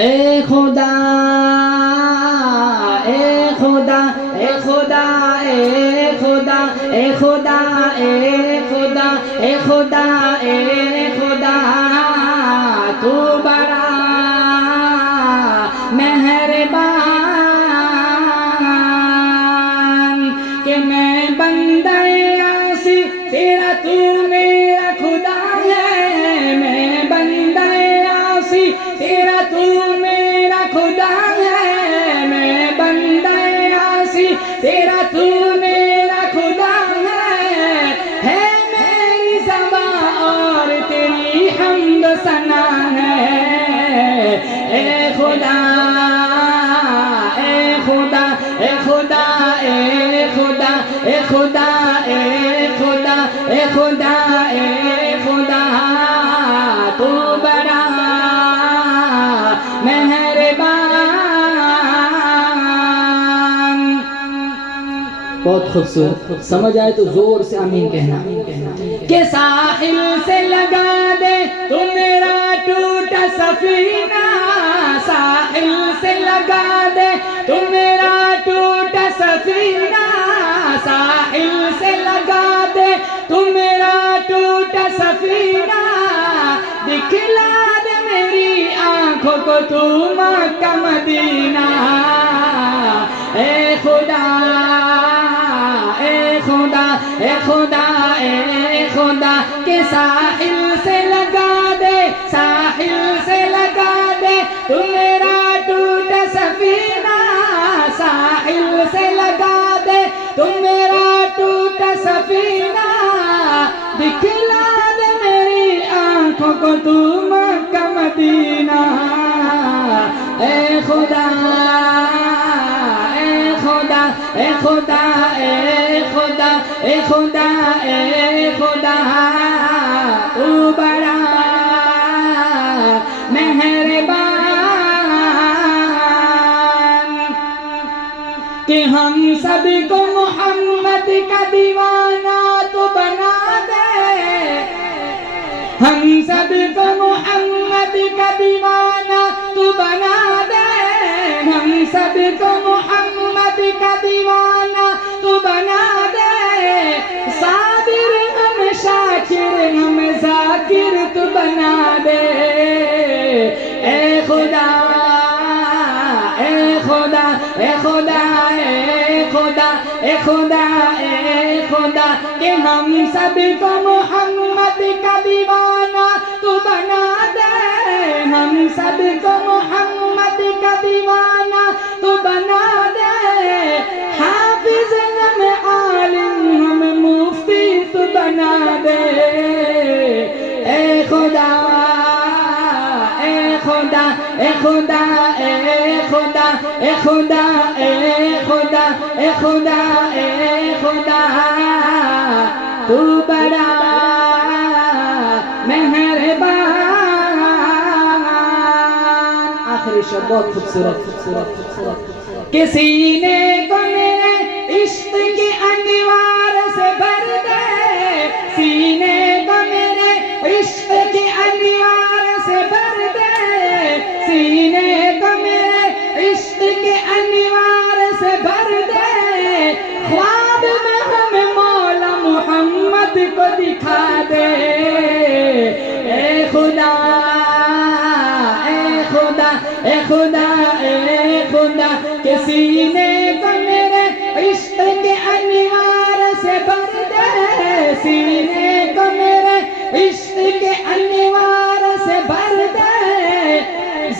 ए खुदा ए खुदा ए खुदा ए खुदा ए खुदा ए खुदा ए खुदा ए खुदा तू बड़ा मेहरबान कि मैं बंदा आसी तेरा तू मेरा खुदा है। मैं बंदा आसी तेरा तू मेरा खुदा है। मैं बंदा आसी तेरा तू मेरा खुदा है मेरी ज़बान और तेरी हम्द सना है। ए खुदा ए खुदा ए खुदा ए खुदा ए खुदा ए खुदा ए खुदा ए खुदा तू बड़ा मेहरबान। बहुत खूबसूरत, समझ आए तो जोर से आमीन कहना। के साहिल से लगा दे तू मेरा टूटा सफीना, साहिल से लगा दे तू मेरा टूटा सफीना, साहिल से लगा दे तू मेरा टूटा सफीना, दिखला दे मेरी आंखों को तू मक्का मदीना। ए खुदा ए खुदा ए खुदा ए खुदा के साहिल से लगा दे, साहिल से लगा दे तू मेरा टूटा सफीना, साहिल से लगा दे तू मेरा टूटा सफीना, दिखला दे मेरी आंखों को तू मक्का मदीना। ए खुदा ए खुदा ए खुदा ए खुदा ए खुदा ए खुदा तू बड़ा मेहरबान कि हम सभी को मोहम्मद का दीवाना तू बना दे। हम सभी को मोहम्मद का दीवाना तू बना दे। हम सभी को मोहम्मद का दीवाना तू बना दे। साबिर हम शाकिर हम जाकिर तू बना दे। ए खुदा ए खुदा ए खुदा ए खुदा ए खुदा ए खुदा कि हम सभी को मोहम्मद का दीवाना तू बना दे। हम सभी को मोहम्मद का दीवाना तू बना दे। हाफिज हम आलिम हम मुफ्ती तू बना दे। ए खुदा ए खुदा ए खुदा ए खुदा ए खुदा ए खुदा ए खुदा ए खुदा तू बड़ा मेहरबान। आखिरी शब्द बहुत खूबसूरत। किसी ने को मेरे इश्क के अनिवार से भर दे, सीने को मेरे इश्क के अनिवार से भर दे, सीने को मेरे इश्क के अनिवार से भर दे। ख्वाब में हमें मौला मोहम्मद को दिखा दे। ए खुदा ए खुदा ए खुदा ए खुदा के सीने को मेरे इश्क के अनिवार से भर दे, सीने को मेरे इश्क के अनिवार से भर दे।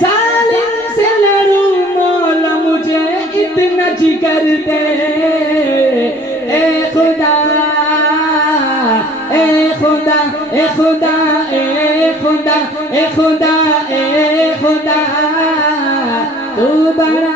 जालिम से लड़ूं मौला मुझे इतना जिगर दे। ए खुदा ए खुदा ए खुदा ए खुदा ए खुदा ए खुदा तू बड़ा